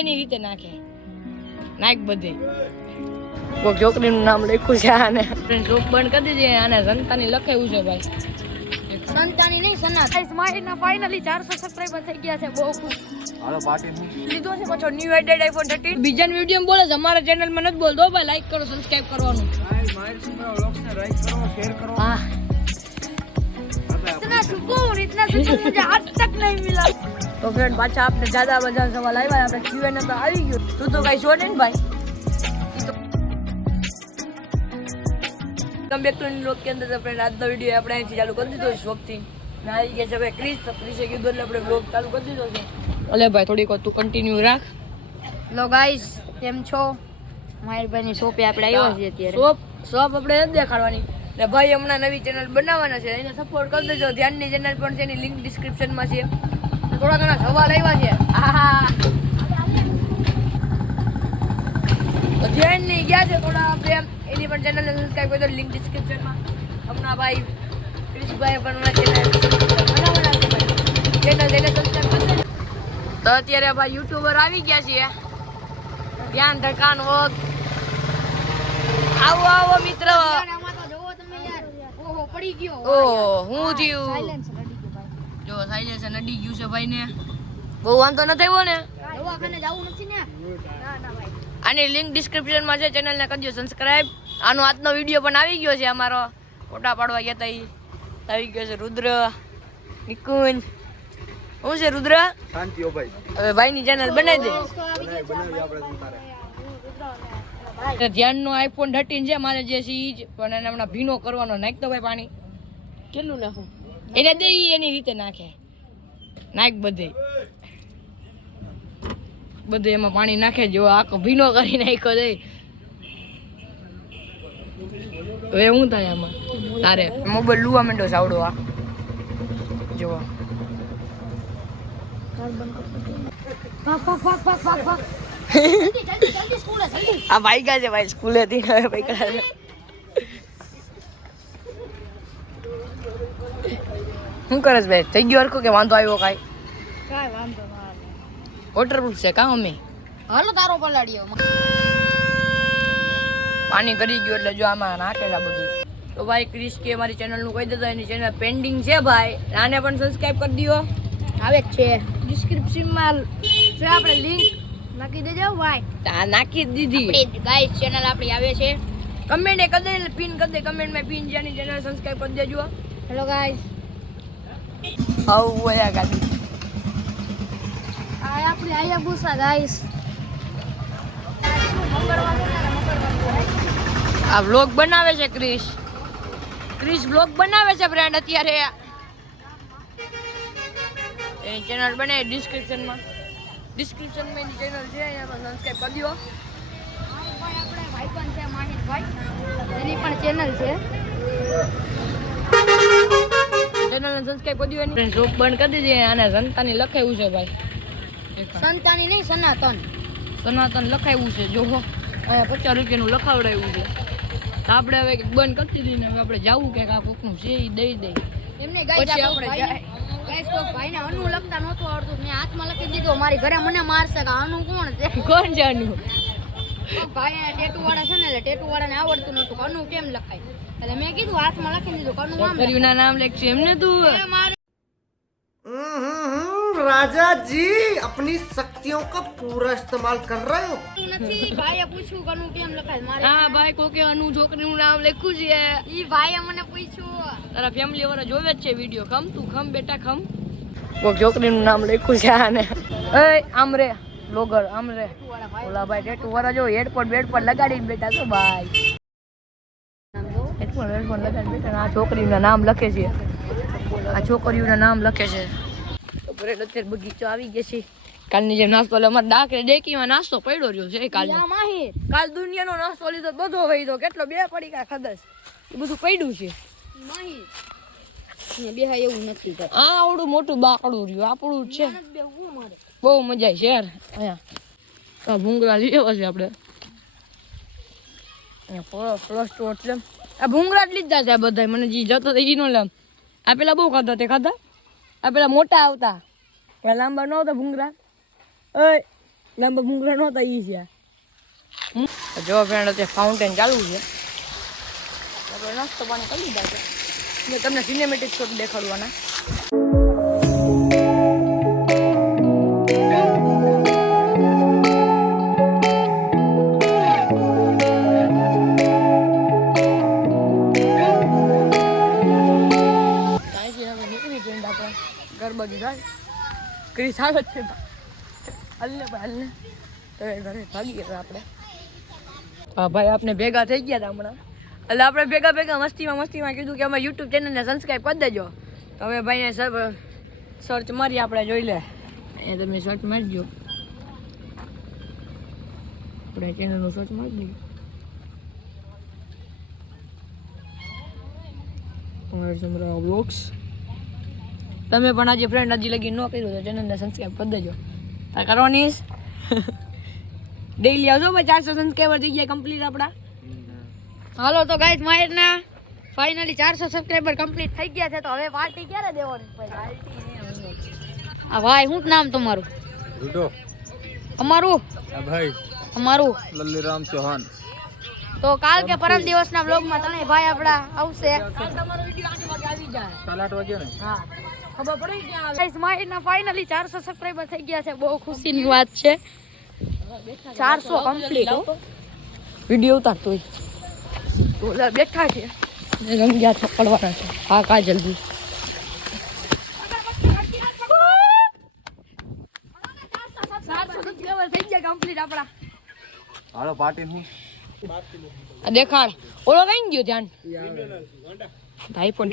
એની રીતે નાખે નાખ બધે કોઈ છોકરીનું નામ લખ્યું છે આને જોક બંધ કરી દીધી આને સંતાની લખાયું છે ભાઈ સંતાની નહીં સના ગાઈસ માહિરના ફાઇનલી 400 સબસ્ક્રાઇબર થઈ ગયા છે બહુ ખુશ હાલો પાર્ટી લીધો છે પાછો ન્યુ એડેડ આઈફોન 13 બીજા વિડીયો બોલે છે અમારા ચેનલ માં નથી બોલતો ભાઈ લાઈક કરો સબસ્ક્રાઇબ કરવાનું મારી સુપર વ્લોગ્સ ને લાઈક કરો શેર કરો હા इतना सुकून मुझे आज तक नहीं मिला तो फ्रेंड पाछा आपने ज्यादा वजह सवाल આવ્યા આપણે ક્યુએન તો આવી ગયો તું તો કઈ છોડે ને ભાઈ કમ બેક ટુ વ્લોગ કે અંદર ફ્રેન્ડ આજનો વિડિયો આપણે અહીંથી ચાલુ કરી દીધો છે શોપ થી ના આવી ગયા છે ભાઈ ક્રિશે કીધું એટલે આપણે વ્લોગ ચાલુ કરી દીધો છે અલે ભાઈ થોડીક તું કન્ટિન્યુ રાખ લો ગાઈસ કેમ છો મારી ભાઈની શોપે આપણે આવ્યા છીએ અત્યારે શોપ આપણે નથી દેખાડવાની ને ભાઈ હમણાં નવી ચેનલ બનાવવાના છે એને સપોર્ટ કરી દેજો ધ્યાનની ચેનલ પણ છે એની લિંક ડિસ્ક્રિપ્શનમાં છે થોડા ઘણા સવાલ આવ્યા છે ધ્યાનની ગયા છે થોડા આપણે એની પણ ચેનલને સબસ્ક્રાઇબ કરી દો લિંક ડિસ્ક્રિપ્શનમાં હમણાં ભાઈ ક્રિશભાઈ પણ ચેનલ બનાવવાના છે ચેનલ તેને સબસ્ક્રાઇબ કરી દેજો તો અત્યારે ભાઈ યુટ્યુબર આવી ગયા છે ધ્યાન ધકાન વોક આવો આવો મિત્ર પડી ગયો ઓ હું થયું સાયલેન્સ રડી ગયો ભાઈ જો સાયલેન્સ નડી ગયું છે ભાઈ ને બહુ વાંધો ન થયો ને દવાખાને જવું નથી ને ના ના ભાઈ આની લિંક ડિસ્ક્રિપ્શન માં છે ચેનલ ને કરજો સબસ્ક્રાઇબ આનો આજનો વિડિયો પણ આવી ગયો છે અમારો ફોટા પાડવા ગયા તા આવી ગયો છે રુદ્ર નિકુંજ હું છે રુદ્ર શાંતિ હો ભાઈ હવે ભાઈ ની ચેનલ બનાવી દે બનાવી આપણે તારે ધ્યાનનો આઈફોન 13 છે મારે જે છે ઈ જ પણ એને હમણાં ભીનો કરવાનો નાખ તો ભાઈ પાણી કેટલું નાખું એને દે ઈ એની રીતે નાખે નાખ બધે એમાં પાણી નાખે જો આખો ભીનો કરી નાખ્યો દે હવે હું થાય આમાં તારે મોબાઈલ લુવા માંડો સાવડો આ જો ભાગ જલ્દી સ્કૂલે જલ્દી આ ભાઈ ગયા છે ભાઈ સ્કૂલે થી હવે ભાઈ કરા શું કરસ ભાઈ થઈ ગયો હરખું કે વાંધો આવ્યો કાઈ વાંધો ના વોટરપ્રૂફ છે કા અમે હાલો તારો પલાડ્યો પાણી કરી ગયું એટલે જો આમાં નાખેલા બધું તો ભાઈ ક્રિશ કે મારી ચેનલ નું કહી દેતો એની ચેનલ પેન્ડિંગ છે ભાઈ આને પણ સબસ્ક્રાઇબ કરી દો આવે જ છે ડિસ્ક્રિપ્શનમાં છે આપણે લિંક નાખી દેજો ભાઈ આ નાખી દીધી આપણી ગાઈસ ચેનલ આપણી આવે છે કમેન્ટ એ કરી દે પિન કરી દે કમેન્ટ માં પિન છે એની ચેનલ સબસ્ક્રાઇબ કરી દેજો હેલો ગાઈસ આવું આ ગાડી આ આપણી આયાબુસા ગાઈસ આ વ્લોગ બનાવે છે ક્રિશ વ્લોગ બનાવે છે ફ્રેન્ડ અત્યારે એની ચેનલ બને ડિસ્ક્રિપ્શનમાં એની ચેનલ છે એમાં સબસ્ક્રાઇબ કરી દો આપણે ભાઈબંધ છે માહિતભાઈ એની પણ ચેનલ છે ચેનલને સબસ્ક્રાઇબ કરી દો એની જોક બંધ કરી દીધી આને સંતાની લખાયું છે ભાઈ સંતાની નહીં સનાતન લખાયું છે જો અહીંયા 50 રૂપિયાનું લખાવડાવ્યું છે તો આપણે હવે બંધ કરી દીધી ને હવે આપણે જાવું કે આ કોકનું છે એ દઈ દઈ એમને પછી ગાઈસ આપણે જાય ગાઈસ કોઈ ભાઈને અનુ લખતા નહોતું આવડતું મેં હાથમાં લખી દીધું મારી ઘરે મને મારશે કે અનુ કોણ છે કોણ જાણું ભાઈ ટેટુ વાળા છે ને એટલે ટેટુ વાળાને આવડતું નહોતું અનુ કેમ લખાય એટલે મેં કીધું હાથમાં લખી દીધું અનુ આમ છોકરીઓના નામ લખશે એમને તું राजा जी अपनी शक्तियों का पूरा इस्तेमाल कर रहे हो નથી ભાઈએ પૂછ્યું અનુ કેમ લખાય મારે હા ભાઈ કોકે અનુ છોકરીનું નામ લખ્યું છે ઈ ભાઈએ મને પૂછ્યું તારા ફેમિલી વાળા જોવે જ છે વિડિયો ખમ તું ખમ બેટા ખમ કોક છોકરીનું નામ લખ્યું છે આને એ આમ રે બ્લોગર આમ રે ઓલા ભાઈ ટેટુ વાળા જો હેડફોન લગાડીને બેઠા છો ભાઈ હેડફોન લગાડીને બેઠા આ છોકરીના નામ લખે છે આ છોકરીઓના નામ લખે છે તો બરેડ અત્યારે બગીચો આવી ગયો છે કાલની જેમ નાસ્તો એટલે અમારે ડાકરે ડેકીમાં નાસ્તો પડ્યો રહ્યો છે કાલ માહિર કાલ દુનિયાનો નાસ્તો લીધો બધો વહી દો કેટલો 2 પડીકા ખાધા એ બધું પડ્યું છે માહિર ને બેહા એવું નથી આ આવડું મોટું બાકડું રહ્યું આપણું જ છે બેહવું મારે બહુ મજા આવી છે યાર અહીંયા ભૂંગળા લીધા છે આપણે અહીંયા પ્લસ ટુ એટલે આ ભૂંગળા જ લીધા છે આ બધા મને જે જતો એ નો લેમ આ પેલા બહુ ખાધા તે ખાધા આ પેલા મોટા આવતા પેલા લાંબા ન આવતા ભૂંગળા ઓય લાંબા ભૂંગળા નહોતા ઈ છે. જો ફ્રેન્ડ અત્યારે ફાઉન્ટેન ચાલુ છે. આપણે નાસ્તો પાણી કરી લીધા છે. મેં તમને સિનેમેટિક શોટ દેખાડવાના. ગરબાજી થાય ક્રિસ આવે છે હલને ભાઈ હલને તો એ ઘરે ભાગી ગયા આપણે. હા ભાઈ આપણે ભેગા થઈ ગયા હતા હમણાં. એટલે આપણે ભેગા મસ્તીમાં કીધું કે અમે યુટ્યુબ ચેનલને સબસ્ક્રાઈબ કરી દેજો. તો હવે ભાઈને સર્ચ મારી આપણે જોઈ લે. એ તમે સર્ચ મારજો, આપણે ચેનલનું સર્ચ મારી દઈએ. સમરા વ્લોગ્સ. તમે પણ આજે ફ્રેન્ડ હજી લગી ન કર્યું તો ચેનલને સબસ્ક્રાઈબ કરી દેજો. તાર કરવાની ડેઈલી આવજો ભાઈ. 400 સબસ્ક્રાઈબર થઈ ગયા કમ્પ્લીટ આપણા. હાલો તો ગાઈસ માહિરના ફાઇનલી 400 સબસ્ક્રાઇબર કમ્પ્લીટ થઈ ગયા છે. તો હવે પાર્ટી ક્યારે દેવાની ભાઈ? આ ભાઈ શું નામ તમારું? રૂડો. અમારું ભાઈ અમારું લલ્લીરામ ચૌહાણ. તો કાલ કે પરમ દિવસના વ્લોગમાં તમે ભાઈ આપડા આવશે. તમારો વિડિયો 8 વાગે આવી જાય. 8 વાગે ને? હા ખબર પડી ક્યાં ગાઈસ માહિરના ફાઇનલી 400 સબસ્ક્રાઇબર થઈ ગયા છે. બહુ ખુશીની વાત છે. 400 કમ્પ્લીટ વિડિયો ઉતારતો હોય તો ઓલા બેઠા છે ને રંગ્યા છપડવાના છે. હા કા જલ્દી થઈ ગયા કમ્પ્લીટ આપણા. હાલો પાર્ટી હું દેખાડ ઓલો કઈ ગયો ધ્યાન. આઈફોન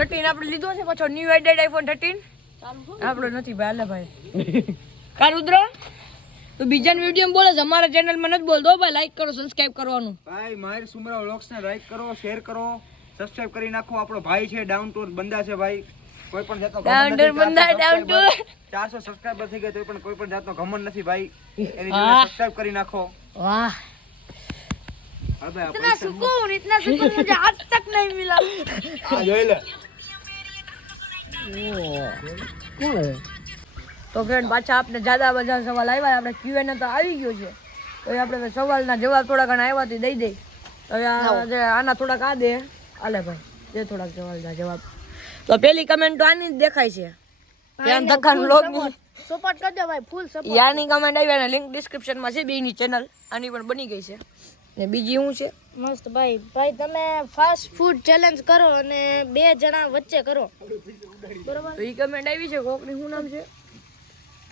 13 આપણે લીધો છે પાછો ન્યુ એડેડ આઈફોન 13 આપણો નથી ભાઈ. હાલે ભાઈ કા રુદ્ર તો બીજાના વિડીયો બોલે છે, અમારા ચેનલમાં નથી બોલતો ભાઈ. લાઈક કરો, સબસ્ક્રાઇબ કરવાનું ભાઈ. માહિર સુમરા વ્લોગ્સ ને લાઈક કરો, શેર કરો, સબસ્ક્રાઇબ કરી નાખો. આપણો ભાઈ છે, ડાઉન ટુ બંદા છે ભાઈ. કોઈ પણ જાતનો ડાઉન ટુ બંદા, ડાઉન ટુ 400 સબસ્ક્રાઇબર થઈ ગયા તો પણ કોઈ પણ જાતનો ઘમંડ નથી ભાઈ. એની જોડે સબસ્ક્રાઇબ કરી નાખો. વાહ હા ભાઈ इतना सुकून मुझे आज तक नहीं मिला. આ જોઈ લે. તો ફ્રેન્ડ પાછા આપણે જ્યાદા બધા સવાલ આવ્યા. આપણે ક્યુએન તો આવી ગયો છે તો એ આપણે સવાલના જવાબ થોડા ઘણા આવ્યા તો દઈ દઈ. હવે આના થોડાક આ દે આલે ભાઈ દે થોડાક સવાલના જવાબ. તો પેલી કમેન્ટ તો આની જ દેખાય છે ધ્યાન દખાન વ્લોગની. સપોર્ટ કરજો ભાઈ, ફૂલ સપોર્ટ. યાની કમેન્ટ આવી અને લિંક ડિસ્ક્રિપ્શનમાં છે. બેની ચેનલ આની પણ બની ગઈ છે. ને બીજી શું છે મસ્ત ભાઈ. ભાઈ તમે ફાસ્ટ ફૂડ ચેલેન્જ કરો અને 2 જણા વચ્ચે કરો. બરોબર. તો એ કમેન્ટ આવી છે. કોકની શું નામ છે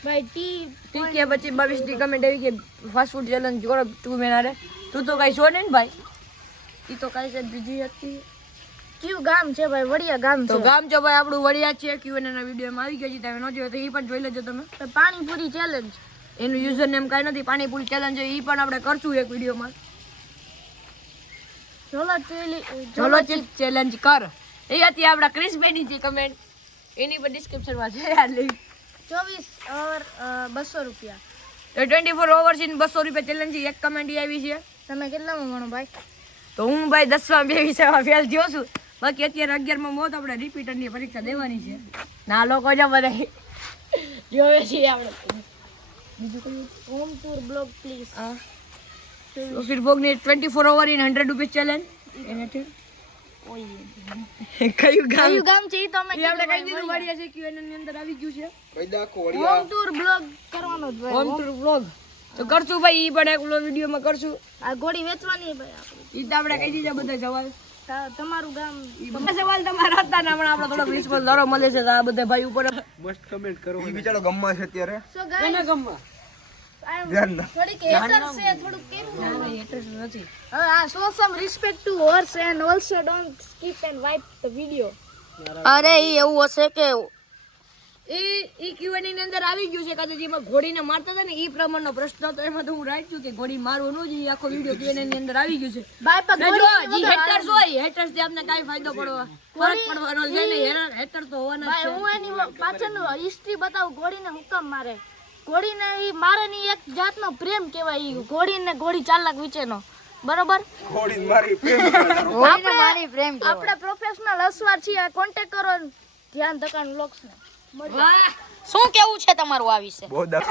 ભાઈ ટી ઠીક છે. પછી 22 ની કમેન્ટ આવી કે ફાસ્ટ ફૂડ ચેલેન્જ કરો 2 મહિના. તું તો કઈ છો ને ભાઈ. એ તો કઈ છે બીજી હતી. કયું ગામ છે ભાઈ? વડિયા ગામ તો છે. ગામ જો ભાઈ આપણું વડિયા છે. ક્યુએન ના વિડીયોમાં આવી ગયો છે. તમે ન જોયો તો એ પણ જોઈ લેજો તમે. પાણીપુરી ચેલેન્જ એનું યુઝર નેમ કાંઈ નથી. પાણીપુરી ચેલેન્જ એ પણ આપણે કરશું એક વિડીયોમાં. ચલો ચેલેન્જ કર એ હતી આપણા ક્રિશભાઈની જે કમેન્ટ. એની પણ ડિસ્ક્રિપ્શનમાં છે યાર લિંક. 24 और 200 રૂપિયા. તો 24 અવર્સ ઇન 200 રૂપિયા ચેલેન્જ એક કમેન્ટ આવી છે. તમે કેટલામાં ભણો ભાઈ? તો હું ભાઈ 10માં 2 વિષયમાં ફેલ થયો છું. બાકી અત્યારે 11માં મોત આપણે રિપીટરની પરીક્ષા દેવાની છે. ના લોકો જ બધા જોવે છે આપણે. બીજું કયું હોમ ટૂર બ્લોગ પ્લીઝ. तो फिर वो ने 24 आवर इन 100 रुपीस चैलेंज એનાથી કયું ગામ કયું ગામ છે ઈ તો અમે એ આપણે કઈ દીધું વાડિયા છે ક્યુએન ની અંદર આવી ગયું છે. કઈ દાખો હોમ ટૂર બ્લોગ કરવાનો જ ભાઈ. હોમ ટૂર વ્લોગ તો કરશું ભાઈ. ઈ પણ એક વિડીયોમાં કરશું. આ ઘોડી વેચવાની ભાઈ આપણે. ઈ તો આપણે કહી દીધા બધા સવાલ. તમારું ગામ બધા સવાલ તમારા હતા ને હમણાં આપણે થોડો રિસ્પોન્સ સારો મળે છે. તો આ બધા ભાઈ ઉપર મસ્ત કમેન્ટ કરો. ઈ બિચારો ગમમાં છે અત્યારે. સો ગાઈસ ગમમાં ધ્યાન ના. થોડીક હેટર છે થોડુંક કેવું ના એટ્રેસ નથી. હવે આ show some respect to horse and also don't skip and wipe the video. અરે ઈ એવું હશે કે ઈ ક્યુએન ની અંદર આવી ગયું છે. કદાચ એમાં ઘોડીને મારતા હતા ને ઈ પ્રમાણનો પ્રશ્ન હતો. એમાં તો હું રાઈટ છું કે ઘોડી મારવું ન જોઈએ. આખો વિડિયો ક્યુએન ની અંદર આવી ગયું છે. બાય પર જી હેટર્સ હોય હેટર્સ થી આપને કાઈ ફાયદો પડવા ફરક પડવાનો છે ને. હેટર તો હોવાના જ ભાઈ છે. હું એની પાછળનું હિસ્ટ્રી બતાવું. ઘોડીને હુકમ મારે. ઘોડીને ઈ મારે ની એક જાતનો પ્રેમ કહેવાય. ઈ ઘોડીને ઘોડી ચાલાક વિચેનો. બરોબર. ઘોડી મારી પ્રેમ આપણે પ્રોફેશનલ અસવાર છીએ. કોન્ટેક્ટ કરો ધ્યાન દકાન વ્લોગ્સ ને. વાહ શું કેવું છે તમારું આ વિશે બહુ દર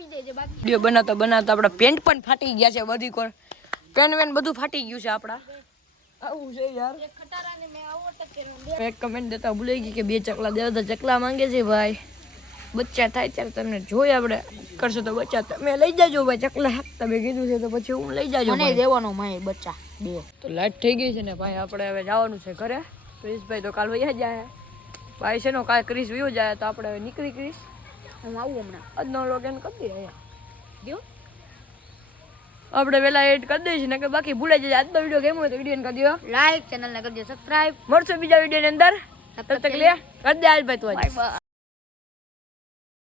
વિડીયો બનાવતા બનાવતા આપણા પેન્ટ પણ ફાટી ગયા છે બધી કોર પેન વેન બધું ફાટી ગયું છે આપણા આવું છે યાર એક કમેન્ટ દેતા ભૂલાઈ ગઈ કે 2 ચકલા દેવા તો ચકલા માંગે છે ભાઈ બચ્ચા થાય ત્યારે તમને જોઈ આપણે કરશો તો બચ્ચા તમે લઈ જાજો ભાઈ ચકલા તમે કીધું છે તો પછી હું લઈ જાજો મને દેવાનો માય બચ્ચા 2 તો લાઈટ થઈ ગઈ છે ને ભાઈ આપણે હવે જવાનું છે ઘરે ક્રિશભાઈ તો કાલ વયા જાય ભાઈ છે ને કાલ ક્રિશ વયો જાય તો આપણે હવે નીકળી ક્રિશ હું આવું હમણાં આજનો લોગન કરી દઈએ અહીંયા જો આપણે વેલા એડ કરી દઈશું ને કે બાકી ભૂલાઈ જાય આજનો વિડીયો ગમ્યો હોય તો વિડીયોને કરી દો લાઈક ચેનલને કરજો સબસ્ક્રાઇબ મળશું બીજા વિડીયોની અંદર તબ તક લે કરી દે આજ ભાઈ તું બાય બાય